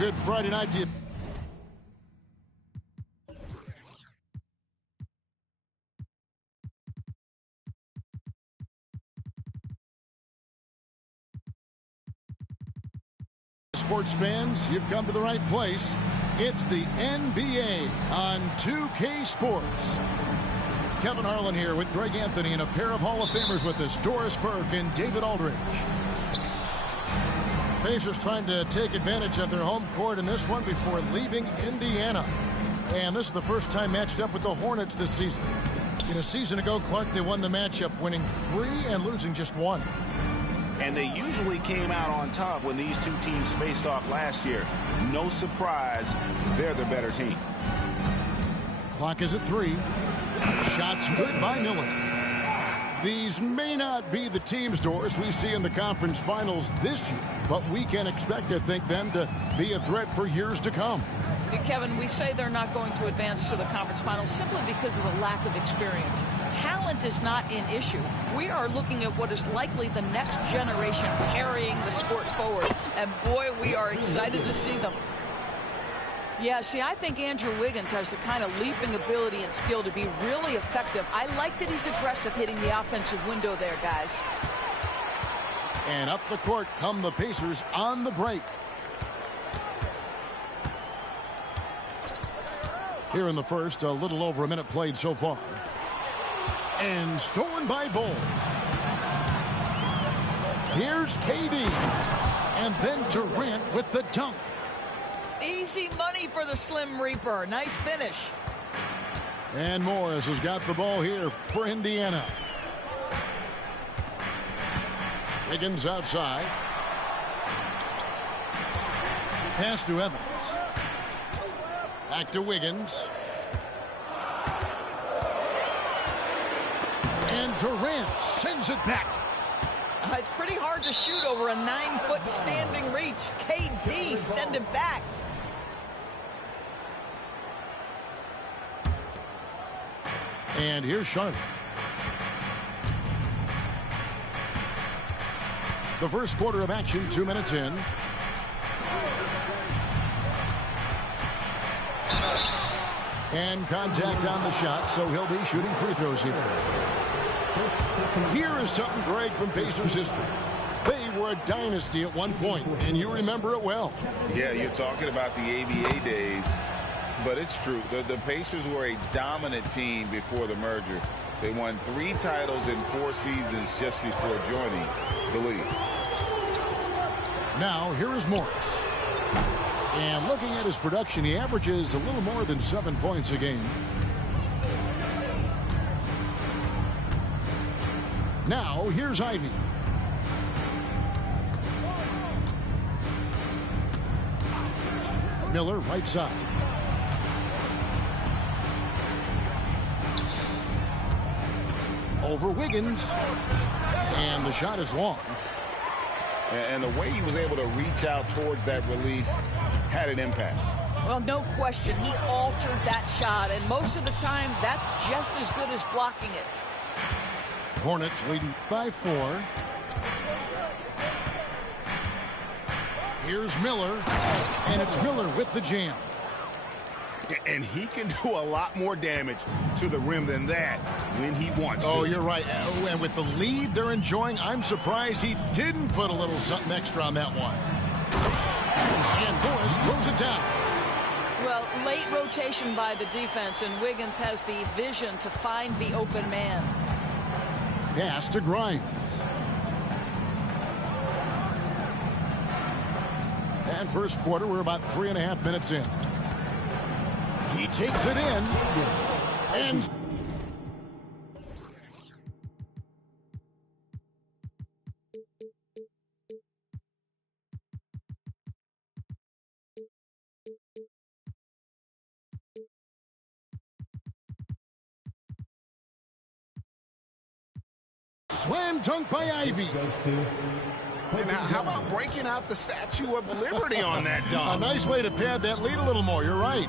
Good Friday night to you. Sports fans, you've come to the right place. It's the NBA on 2K Sports. Kevin Harlan here with Greg Anthony and a pair of Hall of Famers with us, Doris Burke and David Aldridge. Pacers trying to take advantage of their home court in this one before leaving Indiana. And this is the first time matched up with the Hornets this season. In a season ago, Clark, they won the matchup, winning 3 and losing just 1. And they usually came out on top when these two teams faced off last year. No surprise, they're the better team. Clock is at 3. Shots good by Miller. These may not be the teams, Doris, we see in the conference finals this year, but we can expect, I think, them to be a threat for years to come. Kevin, we say they're not going to advance to the conference finals simply because of the lack of experience. Talent is not an issue. We are looking at what is likely the next generation carrying the sport forward. And boy, we are excited to see them. Yeah, see, I think Andrew Wiggins has the kind of leaping ability and skill to be really effective. I like that he's aggressive hitting the offensive window there, guys. And up the court come the Pacers on the break. Here in the first, a little over a minute played so far. And stolen by Bull. Here's KD. And then Durant with the dunk. Easy money for the Slim Reaper. Nice finish. And Morris has got the ball here for Indiana. Wiggins outside. Pass to Evans. Back to Wiggins. And Durant sends it back. It's pretty hard to shoot over a 9-foot standing reach. KD send it back. And here's Charlotte. The first quarter of action, 2 minutes in. And contact on the shot, so he'll be shooting free throws here. Here is something, Greg, from Pacers history. They were a dynasty at one point, and you remember it well. Yeah, you're talking about the ABA days, but it's true. The Pacers were a dominant team before the merger. They won 3 titles in 4 seasons just before joining the league. Now, here is Morris. And looking at his production, he averages a little more than 7 points a game. Now, here's Ivy. Miller, right side. Over Wiggins. And the shot is long. And the way he was able to reach out towards that release had an impact. Well, no question. He altered that shot, and most of the time, that's just as good as blocking it. Hornets leading by 4. Here's Miller, and it's Miller with the jam. And he can do a lot more damage to the rim than that when he wants to. Oh, you're right. And with the lead they're enjoying, I'm surprised he didn't put a little something extra on that one. And Morris throws it down. Well, late rotation by the defense, and Wiggins has the vision to find the open man. Pass to Grimes. And first quarter, we're about 3.5 minutes in. He takes it in. And slam dunk by Ivy. Now, how about breaking out the Statue of Liberty on that dunk? A nice way to pad that lead a little more. You're right.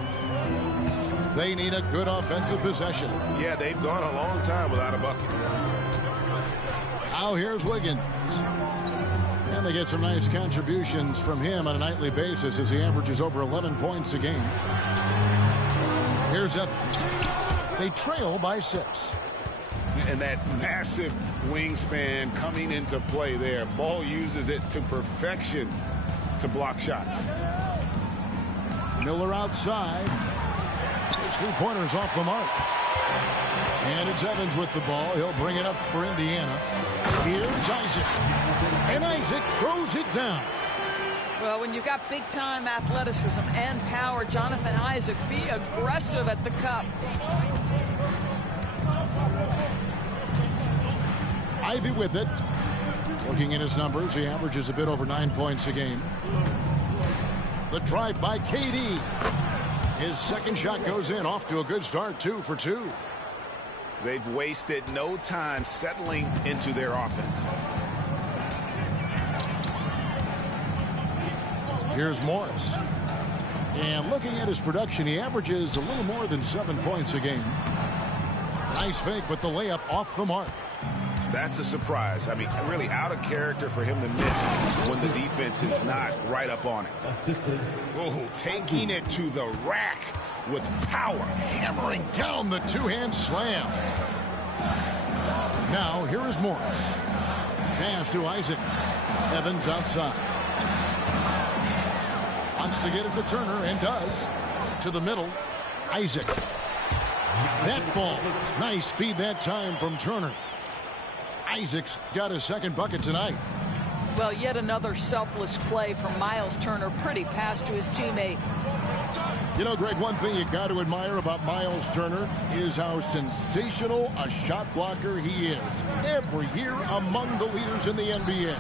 They need a good offensive possession. Yeah, they've gone a long time without a bucket. Now here's Wiggins. And they get some nice contributions from him on a nightly basis as he averages over 11 points a game. Here's Evans. They trail by 6. And that massive wingspan coming into play there. Ball uses it to perfection to block shots. Miller outside. His 3-pointers off the mark. And it's Evans with the ball. He'll bring it up for Indiana. Here's Isaac. And Isaac throws it down. Well, when you've got big-time athleticism and power, Jonathan Isaac, be aggressive at the cup. Ivy with it. Looking at his numbers, he averages a bit over 9 points a game. The drive by KD. His second shot goes in, off to a good start, 2 for 2. They've wasted no time settling into their offense. Here's Morris. And looking at his production, he averages a little more than 7 points a game. Nice fake, but the layup off the mark. That's a surprise. I mean, really out of character for him to miss when the defense is not right up on it. Oh, taking it to the rack with power. Hammering down the two-hand slam. Now, here is Morris. Pass to Isaac. Evans outside. Wants to get it to Turner, and does. To the middle. Isaac. That ball. Nice speed that time from Turner. Isaac's got his second bucket tonight. Well, yet another selfless play from Miles Turner. Pretty pass to his teammate. You know, Greg, one thing you got to admire about Miles Turner is how sensational a shot blocker he is. Every year among the leaders in the NBA.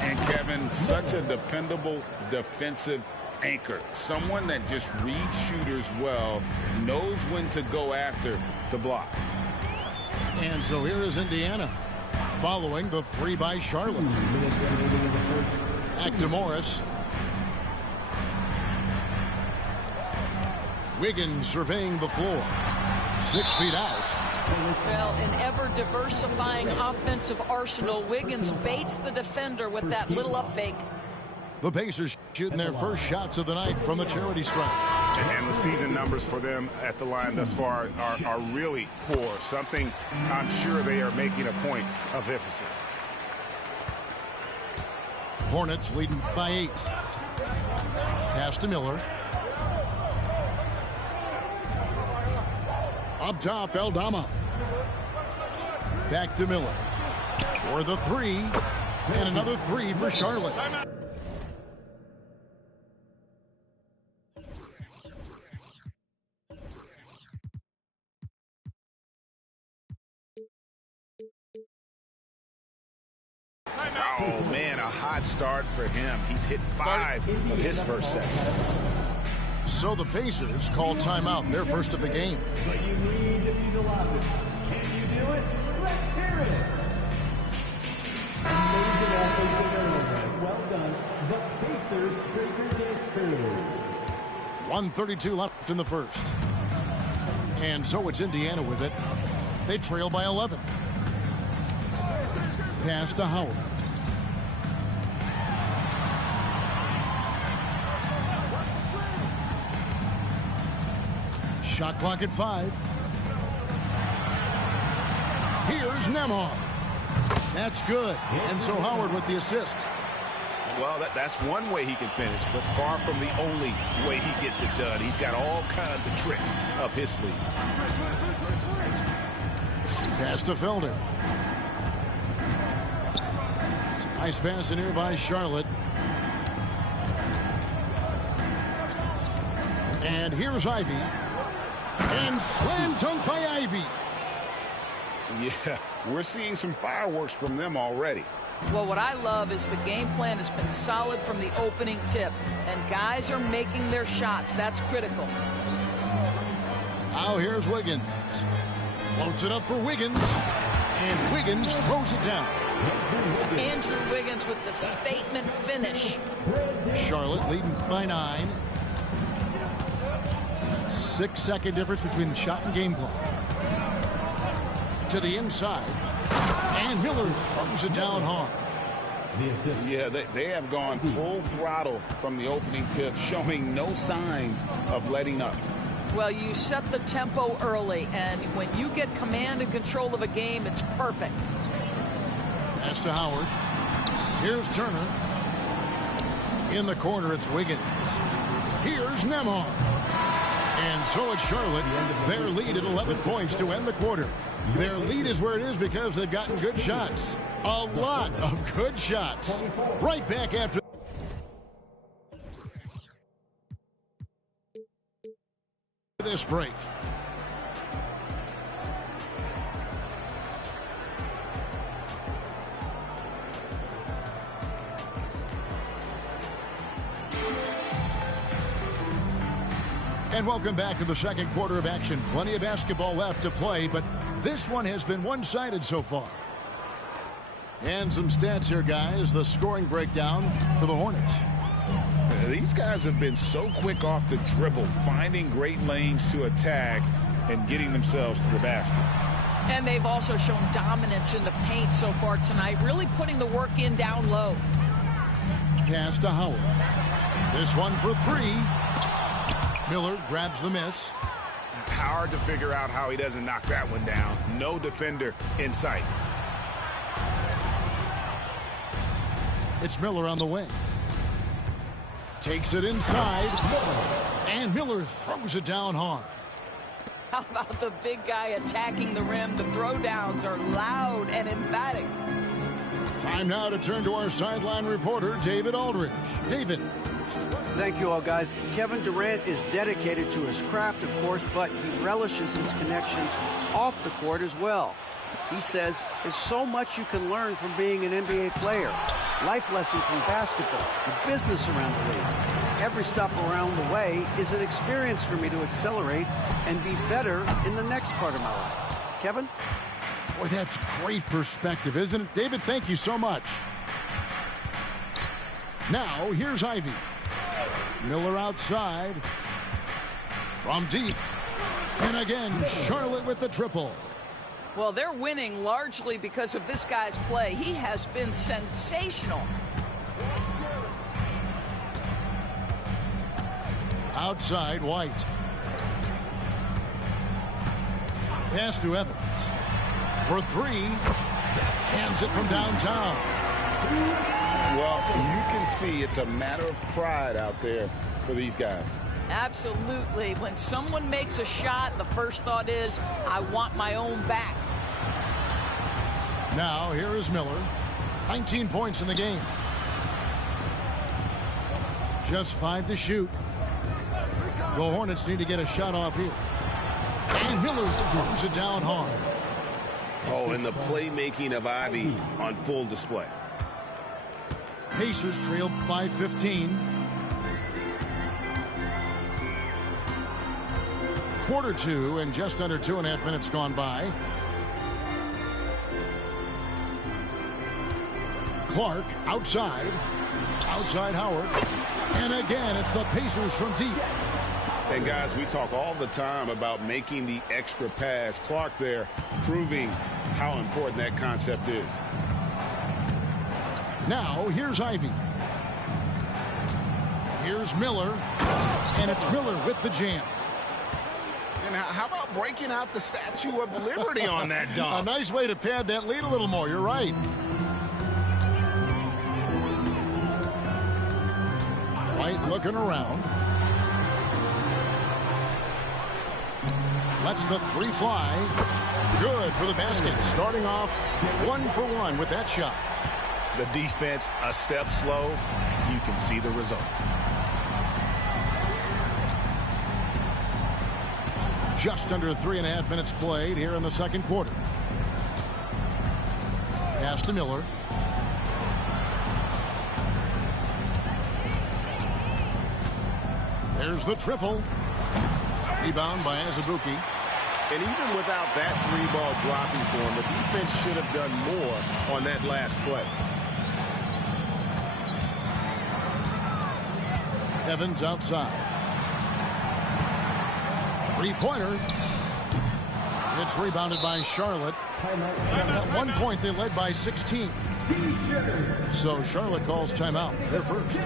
And Kevin, such a dependable defensive anchor. Someone that just reads shooters well, knows when to go after the block. And so here is Indiana, following the 3 by Charlotte. Back to Morris. Wiggins surveying the floor. 6 feet out. Well, an ever-diversifying offensive arsenal, Wiggins baits the defender with that little up fake. The Pacers shooting their first shots of the night from the charity stripe. And the season numbers for them at the line thus far are really poor. Something I'm sure they are making a point of emphasis. Hornets leading by 8. Pass to Miller. Up top, Eldama. Back to Miller. For the 3. And another 3 for Charlotte. Oh, man, a hot start for him. He's hit 5 of his first set. So the Pacers call timeout, their first of the game. But you need to be the loudest. Can you do it? Let's hear it. Amazing athletes in their own right. Well done. The Pacers breaker dance crew. 1:32 left in the first. And so it's Indiana with it. They trail by 11. Pass to Howard. Shot clock at 5. Here's Nembhard. That's good. And so Howard with the assist. Well, that's one way he can finish, but far from the only way he gets it done. He's got all kinds of tricks up his sleeve. Pass to Felder. Nice pass in here by Charlotte. And here's Ivy. And slam dunk by Ivy. Yeah, we're seeing some fireworks from them already. Well, what I love is the game plan has been solid from the opening tip, and guys are making their shots. That's critical. Now here's Wiggins. Floats it up for Wiggins. And Wiggins throws it down. Andrew Wiggins with the statement finish. Charlotte leading by 9. 6-second difference between the shot and game clock. To the inside. And Miller throws it down hard. Yeah, they have gone full throttle from the opening tip, showing no signs of letting up. Well, you set the tempo early, and when you get command and control of a game, it's perfect. Pass to Howard. Here's Turner. In the corner, it's Wiggins. Here's Nembhard. And so it's Charlotte. Their lead at 11 points to end the quarter. Their lead is where it is because they've gotten good shots. A lot of good shots. Right back after this break. And welcome back to the second quarter of action. Plenty of basketball left to play, but this one has been one-sided so far. And some stats here, guys. The scoring breakdown for the Hornets. These guys have been so quick off the dribble, finding great lanes to attack and getting themselves to the basket. And they've also shown dominance in the paint so far tonight, really putting the work in down low. Pass to Howard. This one for 3. Miller grabs the miss. Hard to figure out how he doesn't knock that one down. No defender in sight. It's Miller on the wing. Takes it inside. And Miller throws it down hard. How about the big guy attacking the rim? The throwdowns are loud and emphatic. Time now to turn to our sideline reporter, David Aldridge. David. Thank you all, guys. Kevin Durant is dedicated to his craft, of course, but he relishes his connections off the court as well. He says there's so much you can learn from being an NBA player. Life lessons in basketball, the business around the league. Every stop around the way is an experience for me to accelerate and be better in the next part of my life. Kevin? Boy, that's great perspective, isn't it? David, thank you so much. Now, here's Ivy. Miller outside. From deep. And again, Charlotte with the triple. Well, they're winning largely because of this guy's play. He has been sensational. Outside, White. Pass to Evans. For three. Hands it from downtown. Well, you can see it's a matter of pride out there for these guys. Absolutely. When someone makes a shot, the first thought is, I want my own back. Now, here is Miller. 19 points in the game. Just 5 to shoot. The Hornets need to get a shot off here. And Miller throws it down hard. Oh, and the playmaking of Ivy on full display. Pacers trail by 15. Quarter 2 and just under 2.5 minutes gone by. Clark outside. Outside Howard. And again, it's the Pacers from deep. And guys, we talk all the time about making the extra pass. Clark there proving how important that concept is. Now, here's Ivy. Here's Miller. And it's Miller with the jam. And how about breaking out the Statue of Liberty on that dunk? A nice way to pad that lead a little more. You're right. White looking around. Lets the three fly. Good for the basket. Starting off 1 for 1 with that shot. The defense a step slow. You can see the results. Just under 3.5 minutes played here in the second quarter. Pass to Miller. There's the triple. Rebound by Azubuike. And even without that three ball dropping for him, the defense should have done more on that last play. Evans outside. Three-pointer. It's rebounded by Charlotte. At one point, they led by 16. So Charlotte calls timeout. They're first.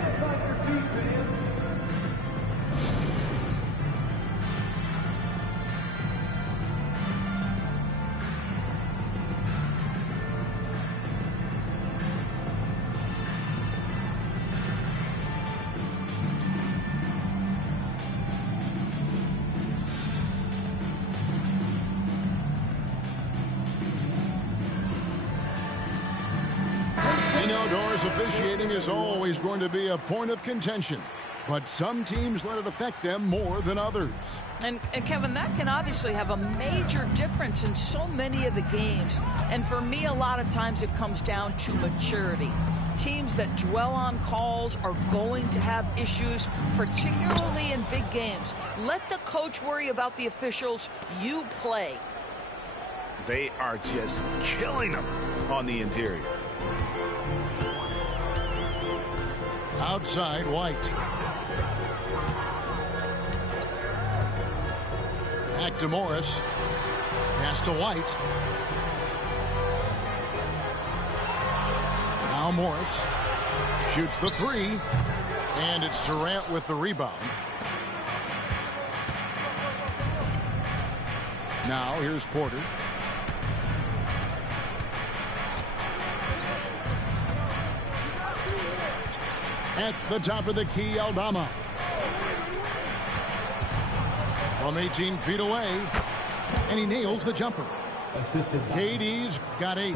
Outdoors officiating is always going to be a point of contention, but some teams let it affect them more than others. And Kevin, that can obviously have a major difference in so many of the games. And for me, a lot of times it comes down to maturity. Teams that dwell on calls are going to have issues, particularly in big games. Let the coach worry about the officials. You play. They are just killing them on the interior. Outside, White. Back to Morris. Pass to White. Now Morris shoots the three. And it's Durant with the rebound. Now here's Porter. At the top of the key, Aldama. From 18 feet away. And he nails the jumper. KD's got 8.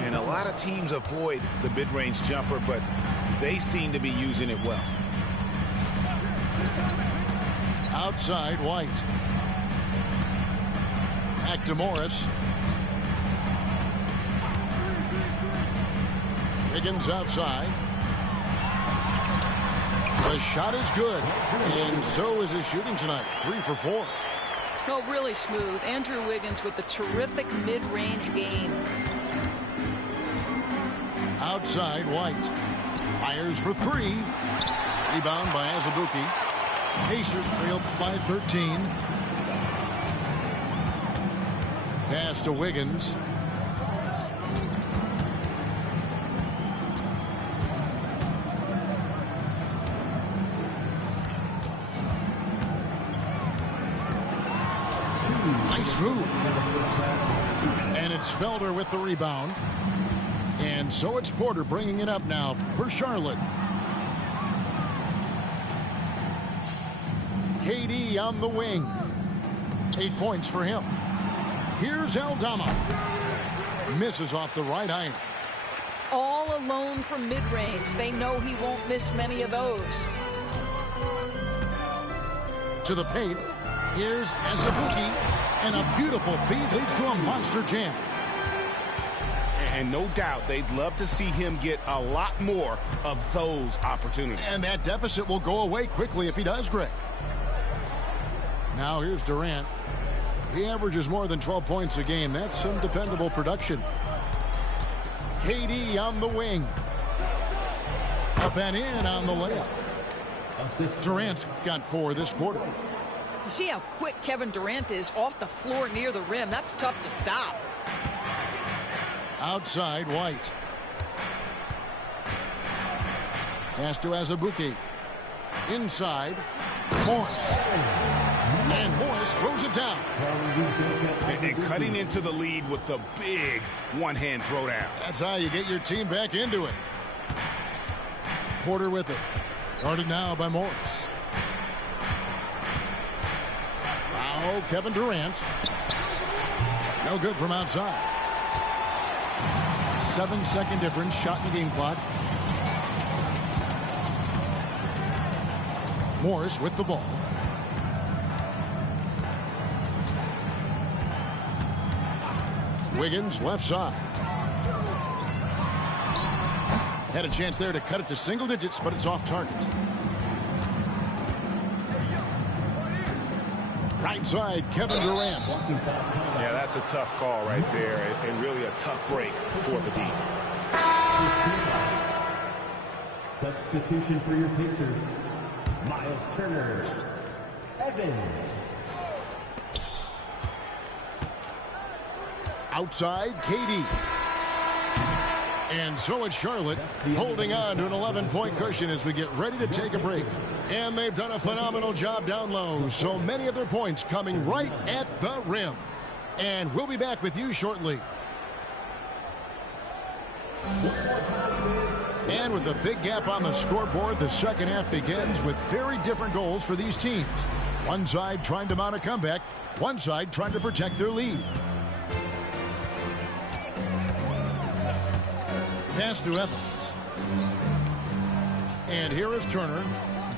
And a lot of teams avoid the mid-range jumper, but they seem to be using it well. Outside, White. Back to Morris. Higgins outside. The shot is good, and so is his shooting tonight. 3 for 4. No, really smooth. Andrew Wiggins with a terrific mid-range game. Outside, White. Fires for 3. Rebound by Azubuike. Pacers trail by 13. Pass to Wiggins. Nice move. And it's Felder with the rebound. And so it's Porter bringing it up now for Charlotte. KD on the wing. 8 points for him. Here's Aldama. Misses off the right iron. All alone from mid-range. They know he won't miss many of those. To the paint. Here's Azubuike. And a beautiful feed leads to a monster jam. And no doubt they'd love to see him get a lot more of those opportunities. And that deficit will go away quickly if he does, Greg. Now here's Durant. He averages more than 12 points a game. That's some dependable production. KD on the wing. Up and in on the layup. Durant's got 4 this quarter. You see how quick Kevin Durant is off the floor near the rim. That's tough to stop. Outside, White. Pass to Azubuike. Inside, Morris. And Morris throws it down. And cutting into the lead with the big one-hand throwdown. That's how you get your team back into it. Porter with it. Guarded now by Morris. Now Kevin Durant. No good from outside. 7-second difference. Shot in the game clock. Morris with the ball. Wiggins left side. Had a chance there to cut it to single digits, but it's off target. Right side, Kevin Durant. Yeah, that's a tough call right there, and really a tough break for the D. Substitution for your Pacers, Miles Turner, Evans. Outside, KD. And so it's Charlotte holding on to an 11-point cushion as we get ready to take a break. And they've done a phenomenal job down low. So many of their points coming right at the rim. And we'll be back with you shortly. And with a big gap on the scoreboard, the second half begins with very different goals for these teams. One side trying to mount a comeback, one side trying to protect their lead. Pass to Evans. And here is Turner.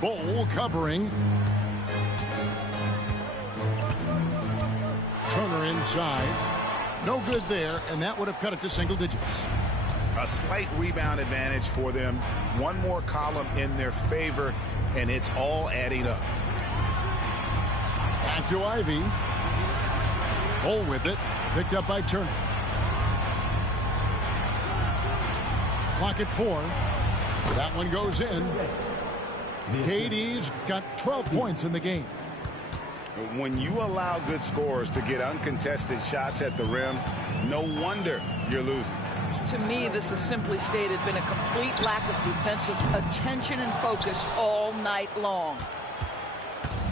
Bowl covering. Turner inside. No good there, and that would have cut it to single digits. A slight rebound advantage for them. One more column in their favor, and it's all adding up. Back to Ivy. Bowl with it. Picked up by Turner. Clock at 4. That one goes in. KD's got 12 points in the game. When you allow good scorers to get uncontested shots at the rim, no wonder you're losing. To me, this has simply stated been a complete lack of defensive attention and focus all night long.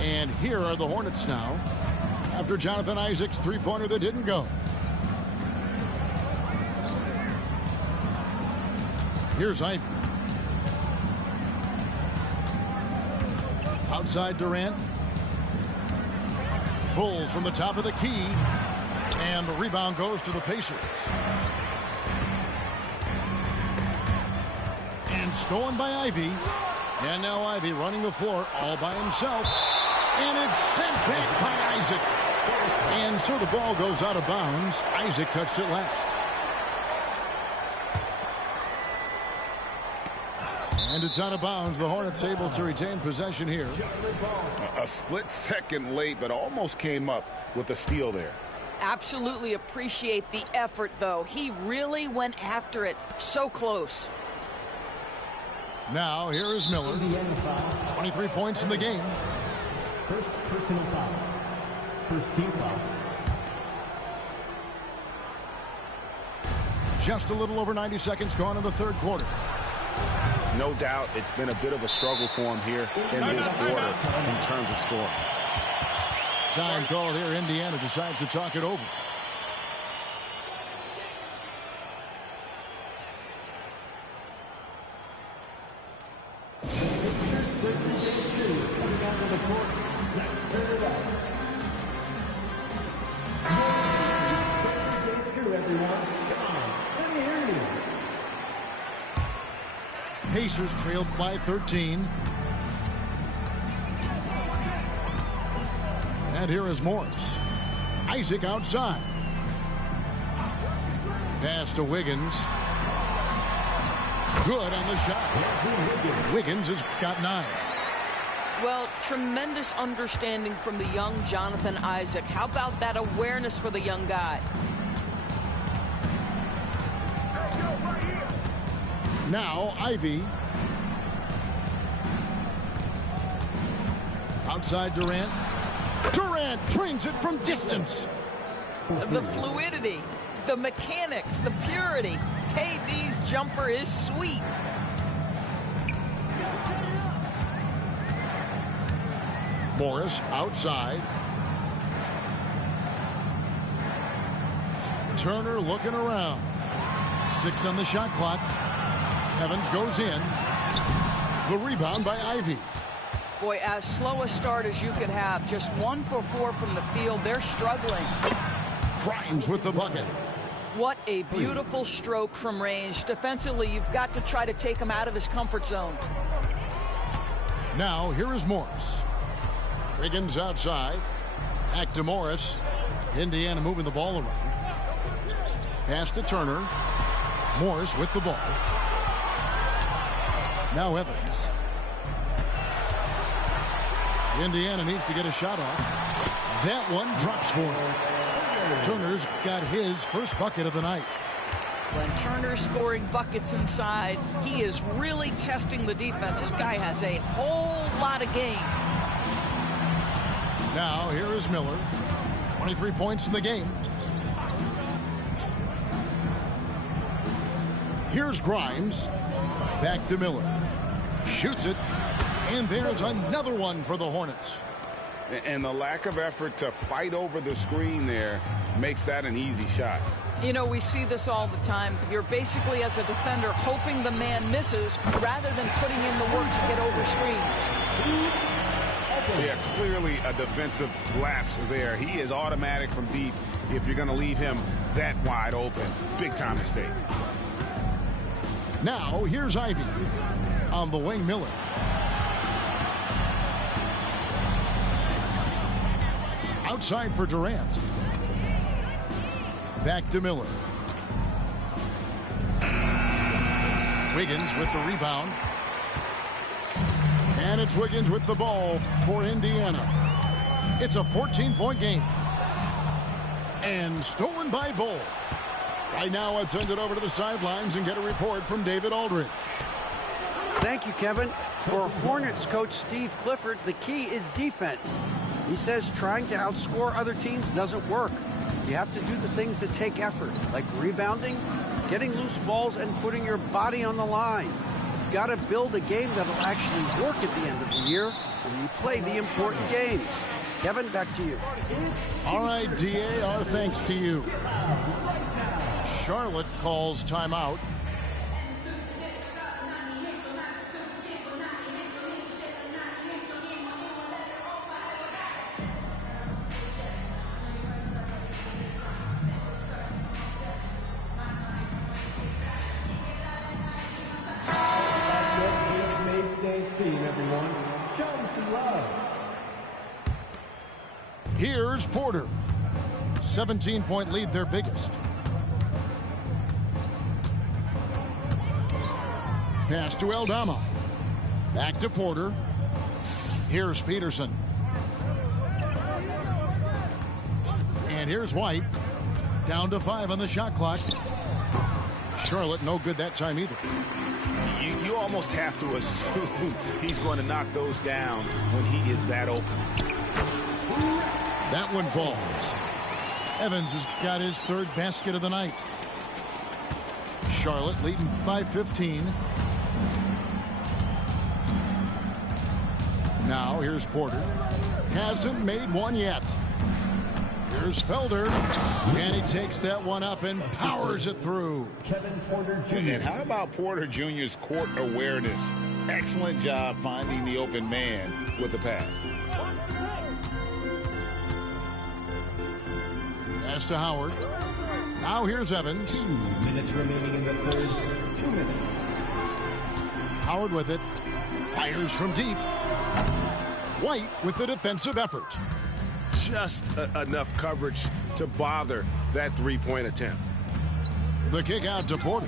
And here are the Hornets now after Jonathan Isaac's three-pointer that didn't go. Here's Ivy. Outside Durant. Pulls from the top of the key. And the rebound goes to the Pacers. And stolen by Ivy. And now Ivy running the floor all by himself. And it's sent back by Isaac. And so the ball goes out of bounds. Isaac touched it last. And it's out of bounds. The Hornets able to retain possession here. A split second late, but almost came up with a steal there. Absolutely appreciate the effort, though. He really went after it. So close. Now, here is Miller. 23 points in the game. First personal foul. First team foul. Just a little over 90 seconds gone in the third quarter. No doubt it's been a bit of a struggle for him here in this quarter in terms of scoring. Time called here. Indiana decides to talk it over. Pacers trailed by 13. And here is Morris. Isaac outside. Pass to Wiggins. Good on the shot. Wiggins has got 9. Well, tremendous understanding from the young Jonathan Isaac. How about that awareness for the young guy? Now Ivy. Outside Durant. Durant trains it from distance. The fluidity, the mechanics, the purity. KD's jumper is sweet. Morris outside. Turner looking around. 6 on the shot clock. Evans goes in. The rebound by Ivy. Boy, as slow a start as you could have. Just 1 for 4 from the field. They're struggling. Grimes with the bucket. What a beautiful stroke from range. Defensively, you've got to try to take him out of his comfort zone. Now, here is Morris. Wiggins outside. Back to Morris. Indiana moving the ball around. Pass to Turner. Morris with the ball. Now Evans. Indiana needs to get a shot off. That one drops for him. Turner's got his first bucket of the night. When Turner's scoring buckets inside, he is really testing the defense. This guy has a whole lot of game. Now here is Miller. 23 points in the game. Here's Grimes. Back to Miller. Shoots it. And there's another one for the Hornets. And the lack of effort to fight over the screen there makes that an easy shot. You know, we see this all the time. You're basically, as a defender, hoping the man misses rather than putting in the work to get over screens. Yeah, clearly a defensive lapse there. He is automatic from deep if you're going to leave him that wide open. Big time mistake. Now, here's Ivy. On the wing, Miller. Outside for Durant. Back to Miller. Wiggins with the rebound. And it's Wiggins with the ball for Indiana. It's a 14-point game. And stolen by Bull. Right now, let's send it over to the sidelines and get a report from David Aldridge. Thank you, Kevin. For Hornets coach Steve Clifford, the key is defense. He says trying to outscore other teams doesn't work. You have to do the things that take effort, like rebounding, getting loose balls, and putting your body on the line. You've got to build a game that'll actually work at the end of the year when you play the important games. Kevin, back to you. All right, DA, our thanks to you. Charlotte calls timeout. Here's Porter. 17-point lead, their biggest. Pass to Aldama. Back to Porter. Here's Peterson. And here's White. Down to 5 on the shot clock. Charlotte no good that time either. You almost have to assume he's going to knock those down when he is that open. That one falls. Evans has got his third basket of the night. Charlotte leading by 15. Now here's Porter. Hasn't made one yet. Here's Felder. And he takes that one up and powers it through. Kevin Porter Jr. And how about Porter Jr.'s court awareness? Excellent job finding the open man with the pass. Pass to Howard. Now here's Evans. 2 minutes remaining in the third. 2 minutes. Howard with it. Fires from deep. White with the defensive effort. Just enough coverage to bother that three-point attempt. The kick out to Porter.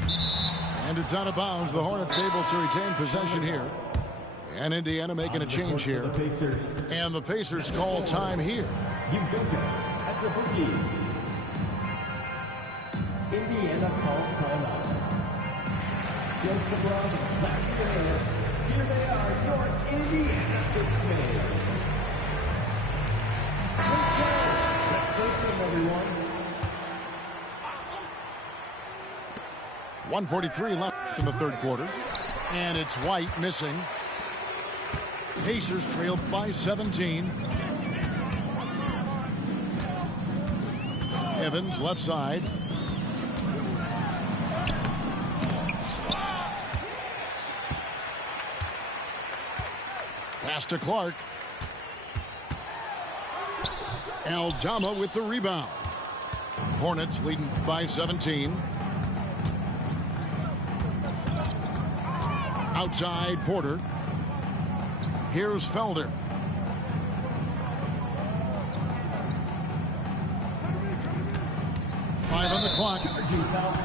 And it's out of bounds. The Hornets able to retain possession here. And Indiana making a change here. And the Pacers call time here. Indiana calls timeout. Against the Bronx, back in the air. Here they are, your Indiana Fixmen. Let's face them, everyone. 1:43 left in the third quarter. And it's White missing. Pacers trailed by 17. Evans left side. Pass to Clark. Aldama with the rebound. Hornets leading by 17. Outside Porter. Here's Felder. Five on the clock.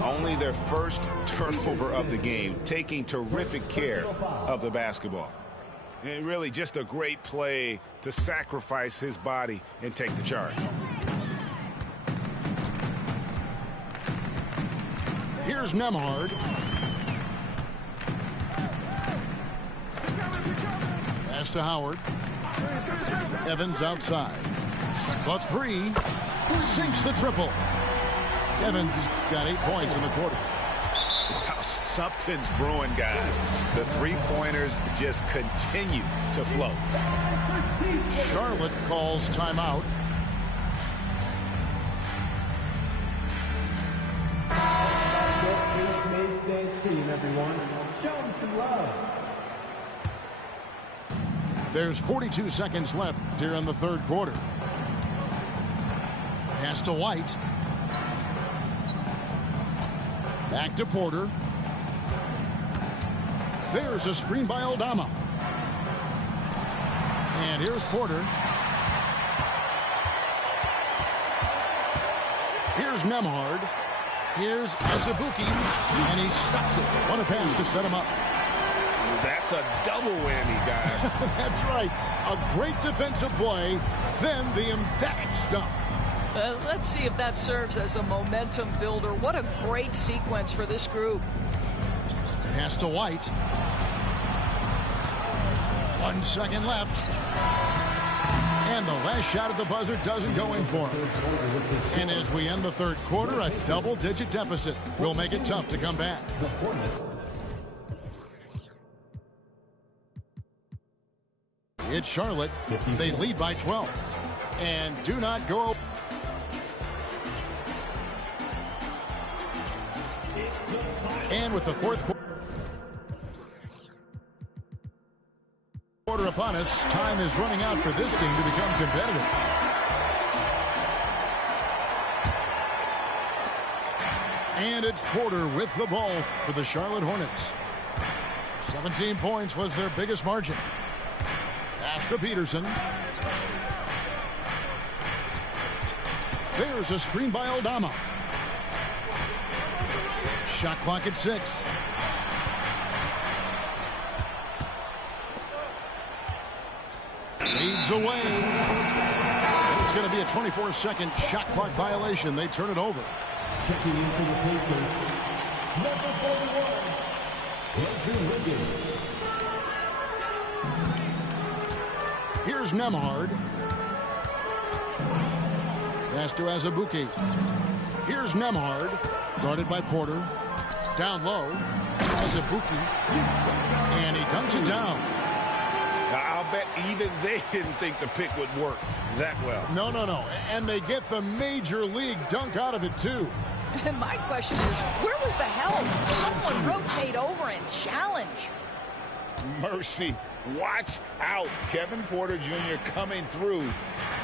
Only their first turnover of the game, taking terrific care of the basketball. And really just a great play to sacrifice his body and take the charge. Here's Nembhard. Pass to Howard. Evans outside. The three sinks the triple. Evans has got 8 points in the quarter. Wow, something's brewing, guys. The three-pointers just continue to flow. Charlotte calls timeout. Team, everyone. Show them some love. There's 42 seconds left here in the third quarter. Pass to White. Back to Porter. There's a screen by Aldama. And here's Porter. Here's Nembhard. Here's Azubuike. And he stuffs it. What a pass to set him up. That's a double whammy, guys. That's right. A great defensive play. Then the emphatic stuff. Let's see if that serves as a momentum builder. What a great sequence for this group. Pass to White. 1 second left. And the last shot at the buzzer doesn't go in for him. And as we end the third quarter, a double-digit deficit will make it tough to come back. It's Charlotte. They lead by 12. And do not go. And with the fourth quarter upon us, time is running out for this game to become competitive. And it's Porter with the ball for the Charlotte Hornets. 17 points was their biggest margin. Pass to Peterson. There's a screen by Aldama. Shot clock at 6. Leads away. And it's going to be a 24-second shot clock violation. They turn it over. Checking in for the Pacers, number 41, Andrew Wiggins. Here's Nembhard. Pass to Azubuike. Here's Nembhard. Guarded by Porter. Down low. Has a Buki. And he dunks it down. Now, I'll bet even they didn't think the pick would work that well. No. And they get the major league dunk out of it, too. And my question is, where was the help? Someone rotate over and challenge. Mercy. Watch out. Kevin Porter Jr. coming through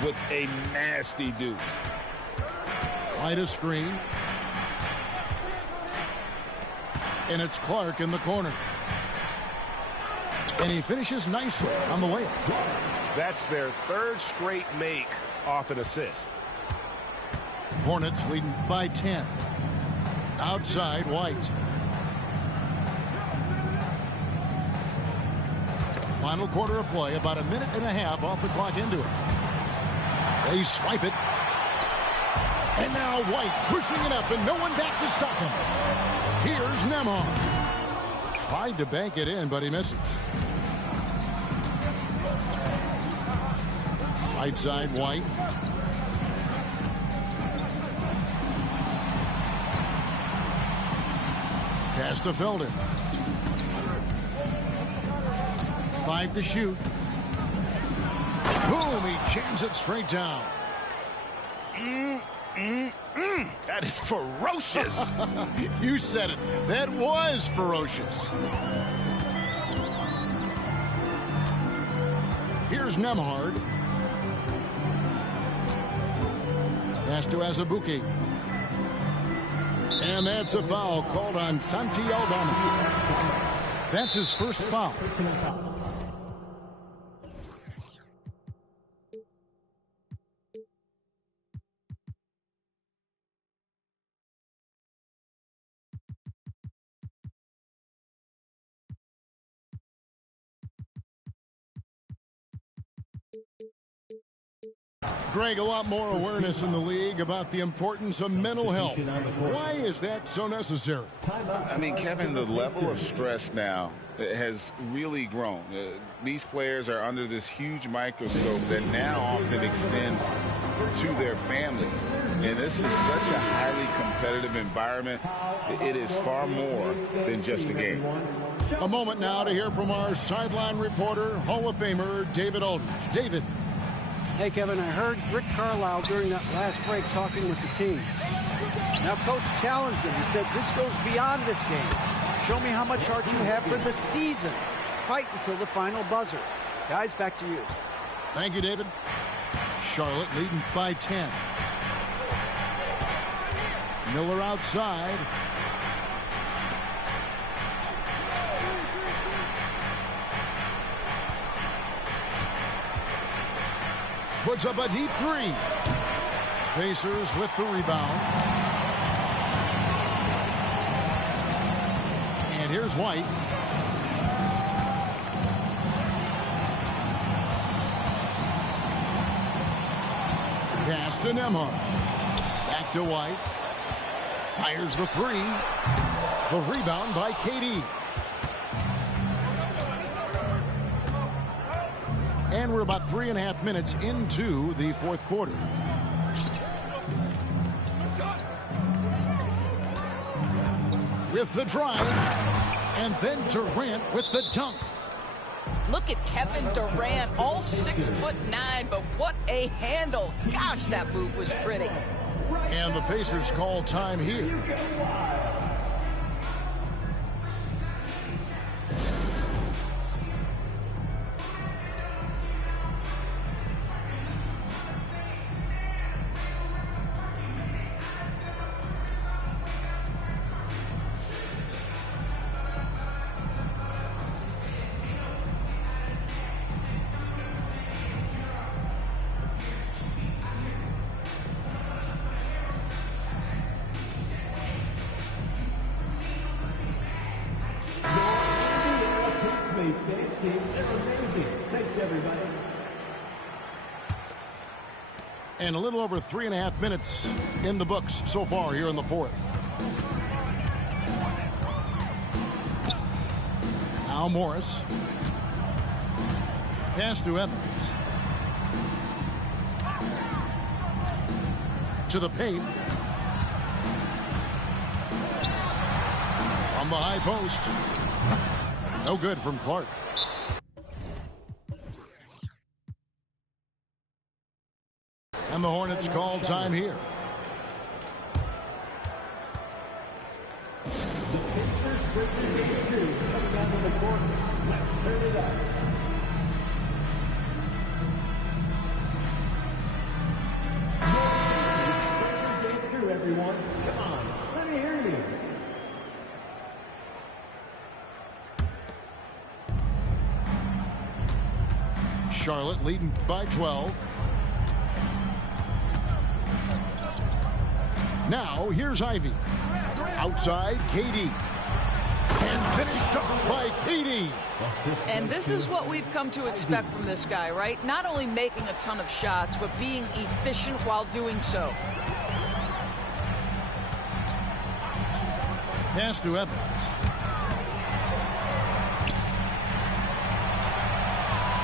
with a nasty deuce. Right a screen. And it's Clark in the corner. And he finishes nicely on the layup. That's their third straight make off an assist. Hornets leading by 10. Outside, White. Final quarter of play, about a minute and a half off the clock into it. They swipe it. And now White pushing it up and no one back to stop him. Here's Nembhard. Tried to bank it in, but he misses. Right side, White. Pass to Felder. 5 to shoot. Boom, he jams it straight down. That is ferocious. You said it. That was ferocious. Here's Nembhard. Pass to Azubuike. And that's a foul called on Santi Aldama. That's his first foul. Greg, a lot more awareness in the league about the importance of mental health. Why is that so necessary? I mean, Kevin, the level of stress now has really grown. These players are under this huge microscope that now often extends to their families. And this is such a highly competitive environment. It is far more than just a game. A moment now to hear from our sideline reporter, Hall of Famer David Aldridge. David. Hey, Kevin, I heard Rick Carlisle during that last break talking with the team. Now, Coach challenged him. He said, this goes beyond this game. Show me how much heart you have for the season. Fight until the final buzzer. Guys, back to you. Thank you, David. Charlotte leading by 10. Miller outside. Puts up a deep three. Pacers with the rebound. And here's White. Pass to Nembhard. Back to White. Fires the three. The rebound by KD. And we're about 3.5 minutes into the fourth quarter. With the drive, and then Durant with the dunk. Look at Kevin Durant, all 6'9", but what a handle. Gosh, that move was pretty. And the Pacers call time here. Thanks, team. They're amazing. Thanks, everybody. And a little over 3.5 minutes in the books so far here in the fourth. Al Morris. Pass to Evans. To the paint. From the high post. No good from Clark. And the Hornets call time here. The Pacers break the game 2 coming down to the court. Let's turn it up. Dance crew, everyone. Come on, let me hear you. Charlotte leading by 12. Now, here's Ivy. Outside, KD. And finished off by KD. And this is what we've come to expect from this guy, right? Not only making a ton of shots, but being efficient while doing so. Pass to Evans.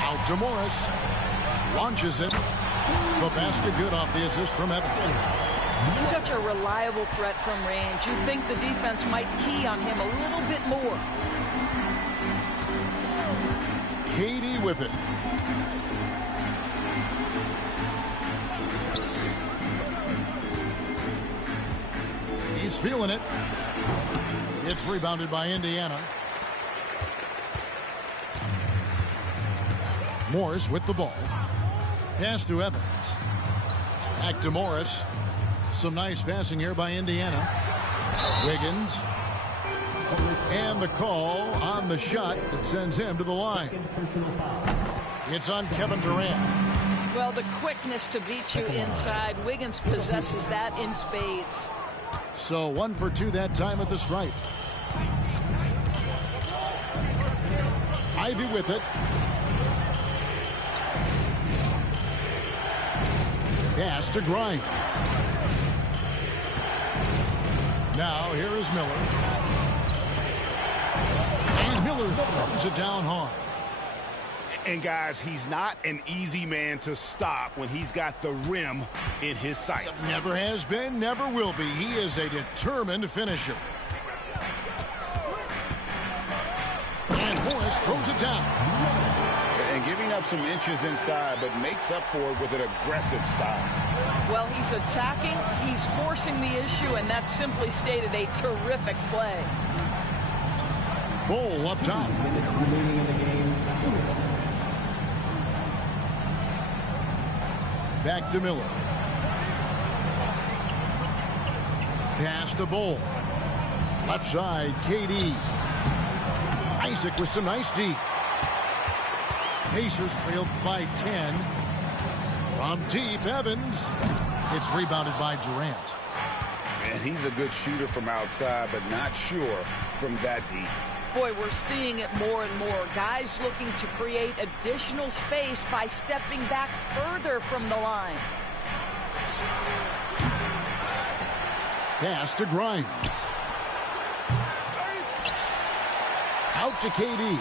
Out to Morris. Launches it. The basket good off the assist from Evans. Such a reliable threat from range. You'd think the defense might key on him a little bit more. KD with it. He's feeling it. It's rebounded by Indiana. Morris with the ball. Pass to Evans. Back to Morris. Some nice passing here by Indiana. Wiggins. And the call on the shot that sends him to the line. It's on Kevin Durant. Well, the quickness to beat you inside. Wiggins possesses that in spades. So 1 for 2 that time at the stripe. Ivy with it. Pass to Grimes. Now here is Miller. And Miller throws it down hard. And guys, he's not an easy man to stop when he's got the rim in his sights. Never has been, never will be. He is a determined finisher. And Morris throws it down. And giving up some inches inside, but makes up for it with an aggressive style. Well, he's attacking, he's forcing the issue, and that's simply stated a terrific play. Bull up top. Minutes remaining in the game. 2 minutes. Back to Miller. Pass to Bull. Left side, KD. Isaac with some nice D. Pacers trailed by 10. From deep, Evans. It's rebounded by Durant. And he's a good shooter from outside, but not sure from that deep. Boy, we're seeing it more and more. Guys looking to create additional space by stepping back further from the line. Pass to Grimes. Out to KD.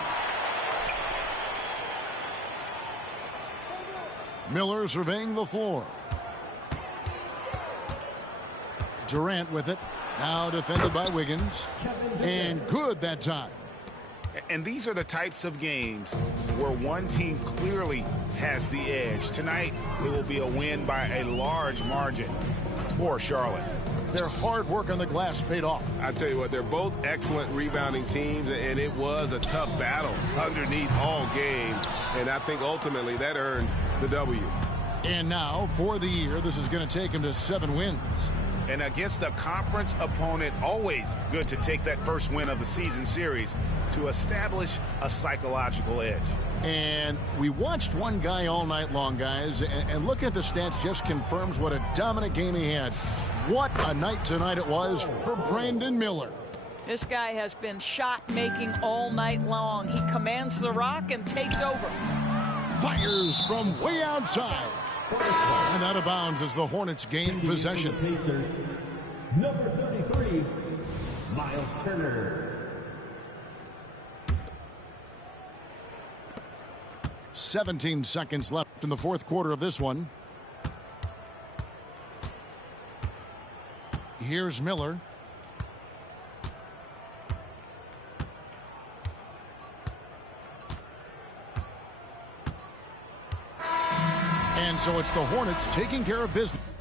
Miller surveying the floor. Durant with it. Now defended by Wiggins. And good that time. And these are the types of games where one team clearly has the edge. Tonight, it will be a win by a large margin for Charlotte. Their hard work on the glass paid off. I tell you what, they're both excellent rebounding teams, and it was a tough battle underneath all game. And I think ultimately that earned the W. And now, for the year, this is going to take them to 7 wins. And against a conference opponent, always good to take that first win of the season series to establish a psychological edge. And we watched one guy all night long, guys, and looking at the stats just confirms what a dominant game he had. What a night tonight it was for Brandon Miller. This guy has been shot-making all night long. He commands the rock and takes over. Fires from way outside. And out of bounds as the Hornets gain possession. Pacers, number 33, Miles Turner. 17 seconds left in the fourth quarter of this one. Here's Miller. And so it's the Hornets taking care of business.